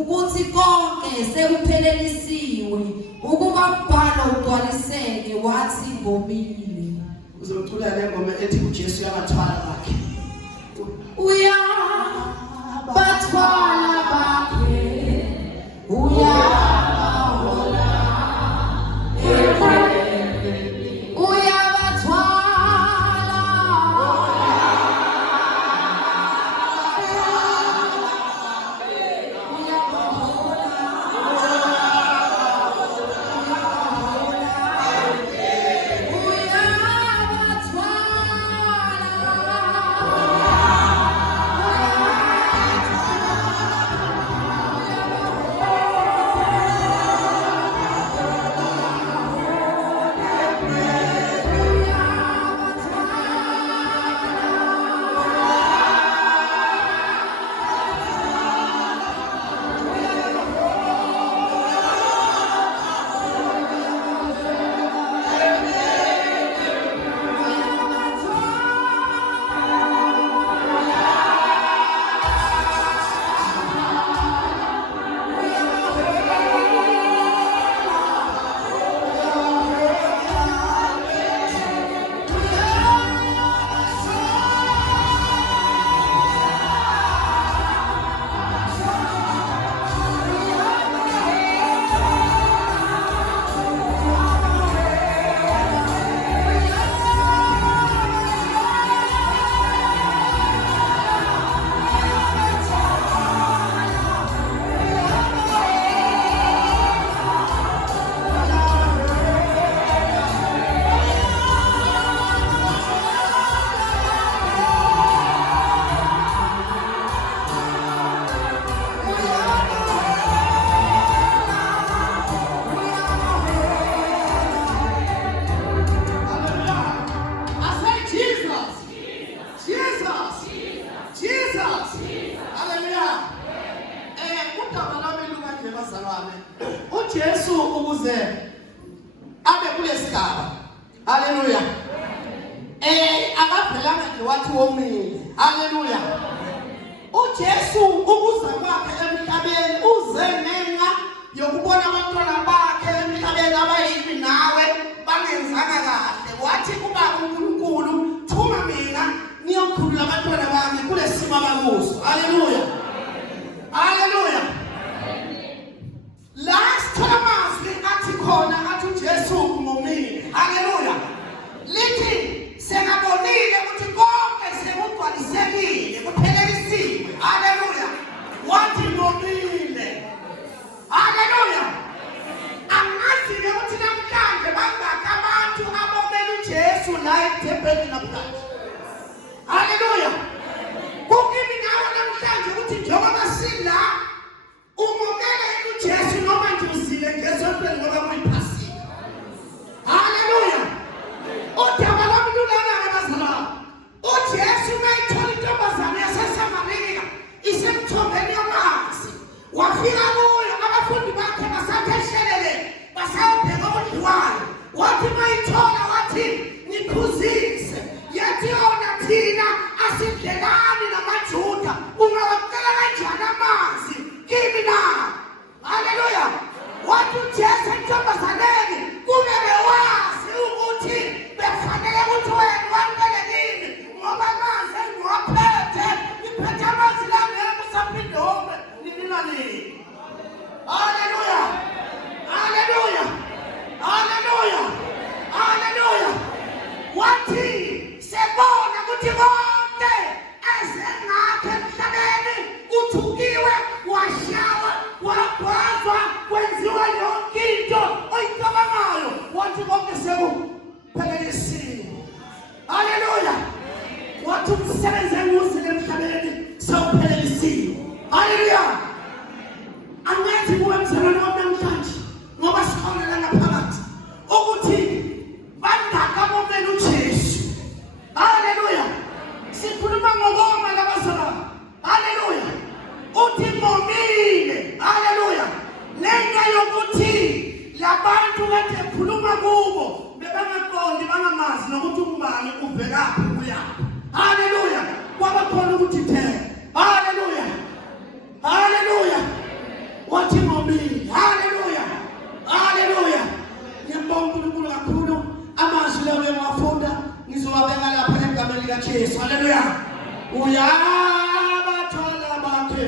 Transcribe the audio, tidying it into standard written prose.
ukuthi konke sekuphelelisiwe ukuba umbhalo ugcwaliseke wathi ngomile. Uzocula le ngoma ethi uJesu yabathwala bakhe. Uyabathwala bakhe, uyabahola empilweni, uyabathwala, uJesu ukuze abe kulesigaba. Haleluya. Akaphelanga nje wathi womile. Haleluya. uJesu ukuza kwakhe emhlabeni uze ngenxa yokubona abantwana bakhe emhlabeni abayimi nawe bangenzanga kahle. Wathi kuba uNkulunkulu thuma mina niyokhulula abantwana bami kulesimo abakuso. Haleluya. Haleluya. Last AMAZWI athi khona athi uJesu ngomile. Haleluya. Lithi sekabonile ukuthi konke sekugcwalisekile kuphelelisiwe. Haleluya. Wathi ngomile. Haleluya. Angazi ukuthi namhlanje bangaka abantu abomela uJesu la eThempelini namhlanje. Haleluya. Kukimi nawe namhlanje ukuthi njengoba sila umomela uJesu noma nje uzile ngesontweni ngoba kuyiphasika. Haleluya. Udaba lomlulana ngabazalwa. uJesu mayithola intombazane yaseSamariya isemthombeni yamanzi. Wafika kuyo abafundi bakhe basapheshelele basawubheka udliwayo. Wathi mayithola wathi niphuzise. Yathi yona thina asidlelani namaJuda. Ungawacela kanjani amanzi kimi na? Haleluya. Wathi uJesu entombazaneni kube bewazi ukuthi befanele ukuthi wena wamkele kini ngoba amanzi engiwaphethe iphethe amanzi la ngeke usaphinde home nini nanini. Haleluya. Haleluya. Haleluya. Haleluya. Wathi sebona ukuthi konke ezengakhe emhlabeni uthukiwe washawa wagwazwa kwenziwa yonke into oyicabangayo. Wathi konke sekuphelelisiwe. Haleluya. Wathi umsebenzi engiwuzile emhlabeni sewuphelelisiwe. Haleluya. Angathi kuwe mzalwane wami namhlanje ngoba sikhonela ngaphakathi ukuthi bangaka bomela uJesu. Haleluya. Sikhuluma ngokoma labazalwane. Haleluya. Uthi ngomile. Haleluya. Ngenxa yokuthi labantu kade ekhuluma kubo bebangaqondi bangamazi nokuthi umbani uvekaphi uyaphi. Haleluya. Kwabakhona ukuthi thela. Haleluya. Haleluya. uyabathwala bakhe